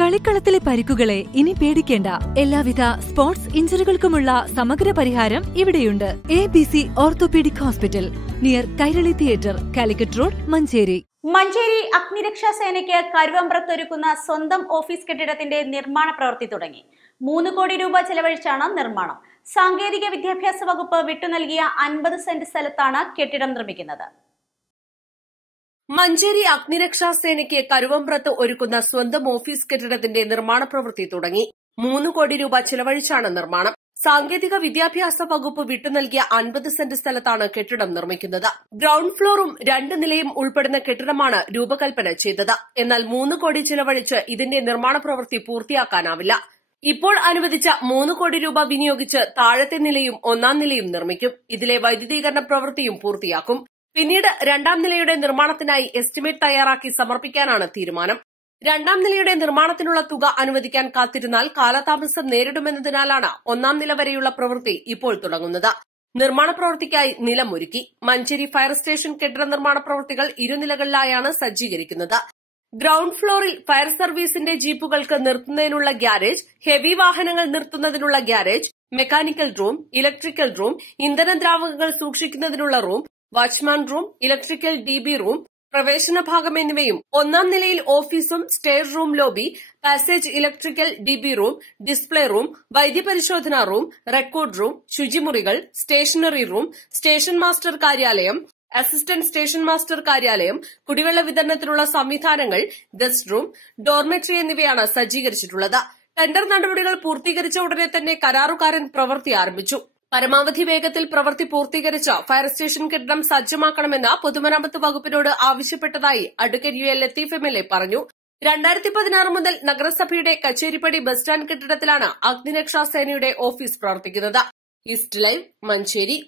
കളിക്കളത്തിലെ പരിക്കുകളെ ഇനി പേടിക്കേണ്ട. എല്ലാവിധ സ്പോർട്സ് ഇഞ്ചുറികൾക്കുമുള്ള സമഗ്ര പരിഹാരം ഇവിടെയുണ്ട്. A B C orthopaedic hospital near Kairali theatre Calicut road Manjeri. Manjeri അഗ്നിരക്ഷാ സേനയ്ക്ക് കരുവമ്പ്രത്തൊരുക്കുന്ന സ്വന്തം ഓഫീസ് കെട്ടിടത്തിന്റെ നിർമ്മാണ പ്രവൃത്തി തുടങ്ങി. മൂന്ന് കോടി രൂപ ചെലവഴിച്ചാണ് നിർമ്മാണം. സാങ്കേതിക വിദ്യാഭ്യാസ വകുപ്പ് വിട്ടു നൽകിയ അൻപത് സെന്റ് സ്ഥലത്താണ് കെട്ടിടം നിർമ്മിക്കുന്നത്. മഞ്ചേരി അഗ്നിരക്ഷാ സേനയ്ക്ക് കരുവമ്പ്രത്ത് ഒരുക്കുന്ന സ്വന്തം ഓഫീസ് കെട്ടിടത്തിന്റെ നിർമ്മാണ പ്രവൃത്തി തുടങ്ങി. മൂന്ന് കോടി രൂപ ചെലവഴിച്ചാണ് നിർമ്മാണം. സാങ്കേതിക വിദ്യാഭ്യാസ വകുപ്പ് വിട്ടുനൽകിയ അൻപത് സെന്റ് സ്ഥലത്താണ് കെട്ടിടം നിർമ്മിക്കുന്നത്. ഗ്രൌണ്ട് ഫ്ലോറും രണ്ട് നിലയും ഉൾപ്പെടുന്ന കെട്ടിടമാണ് രൂപകൽപ്പന ചെയ്തത്. എന്നാൽ മൂന്ന് കോടി ചെലവഴിച്ച് ഇതിന്റെ നിർമ്മാണ പ്രവൃത്തി പൂർത്തിയാക്കാനാവില്ല. ഇപ്പോൾ അനുവദിച്ച മൂന്ന് കോടി രൂപ വിനിയോഗിച്ച് താഴത്തെ നിലയും ഒന്നാം നിലയും നിർമ്മിക്കും. ഇതിലെ വൈദ്യുതീകരണ പ്രവൃത്തിയും പൂർത്തിയാക്കും. പിന്നീട് രണ്ടാം നിലയുടെ നിർമ്മാണത്തിനായി എസ്റ്റിമേറ്റ് തയ്യാറാക്കി സമർപ്പിക്കാനാണ് തീരുമാനം. രണ്ടാം നിലയുടെ നിർമ്മാണത്തിനുള്ള തുക അനുവദിക്കാൻ കാത്തിരുന്നാൽ കാലതാമസം നേരിടുമെന്നതിനാലാണ് ഒന്നാം നില വരെയുള്ള പ്രവൃത്തി ഇപ്പോൾ തുടങ്ങുന്നത്. നിർമ്മാണ പ്രവൃത്തിക്കായി നിലമൊരുക്കി മഞ്ചേരി ഫയർ സ്റ്റേഷൻ കെട്ടിട നിർമ്മാണ പ്രവൃത്തികൾ ഇരുനിലകളിലായാണ് സജ്ജീകരിക്കുന്നത്. ഗ്രൌണ്ട് ഫ്ലോറിൽ ഫയർ സർവീസിന്റെ ജീപ്പുകൾക്ക് നിർത്തുന്നതിനുള്ള ഗ്യാരേജ് ഹെവി വാഹനങ്ങൾ നിർത്തുന്നതിനുള്ള garage mechanical room electrical room ഇന്ധന ദ്രാവകങ്ങൾ സൂക്ഷിക്കുന്നതിനുള്ള room watchman room electrical D B room പ്രവേശന ഭാഗം എന്നിവയും ഒന്നാം നിലയിൽ ഓഫീസും stair room lobby passage electrical D B room display room വൈദ്യപരിശോധന room record room ശുചിമുറികൾ സ്റ്റേഷനറി റൂം സ്റ്റേഷൻ മാസ്റ്റർ കാര്യാലയം അസിസ്റ്റന്റ് സ്റ്റേഷൻ മാസ്റ്റർ കാര്യാലയം കുടിവെള്ള വിതരണത്തിനുള്ള സംവിധാനങ്ങൾ ഗസ്റ്റ് റൂം ഡോർമെട്രി എന്നിവയാണ് സജ്ജീകരിച്ചിട്ടുള്ളത്. ടെൻഡർ നടപടികൾ പൂർത്തീകരിച്ച ഉടനെ തന്നെ കരാറുകാരൻ പ്രവൃത്തി ആരംഭിച്ചു. പരമാവധി വേഗത്തിൽ പ്രവൃത്തി പൂർത്തീകരിച്ച് ഫയർ സ്റ്റേഷൻ കെട്ടിടം സജ്ജമാക്കണമെന്ന് പൊതുമരാമത്ത് വകുപ്പിനോട് ആവശ്യപ്പെട്ടതായി advocate U L Latheef M L A പറഞ്ഞു. രണ്ടായിരത്തി പതിനാറ് മുതൽ നഗരസഭയുടെ കച്ചേരിപ്പടി ബസ് സ്റ്റാൻഡ് കെട്ടിടത്തിലാണ് അഗ്നിരക്ഷാ സേനയുടെ ഓഫീസ് പ്രവർത്തിക്കുന്നത്. East live Manjeri.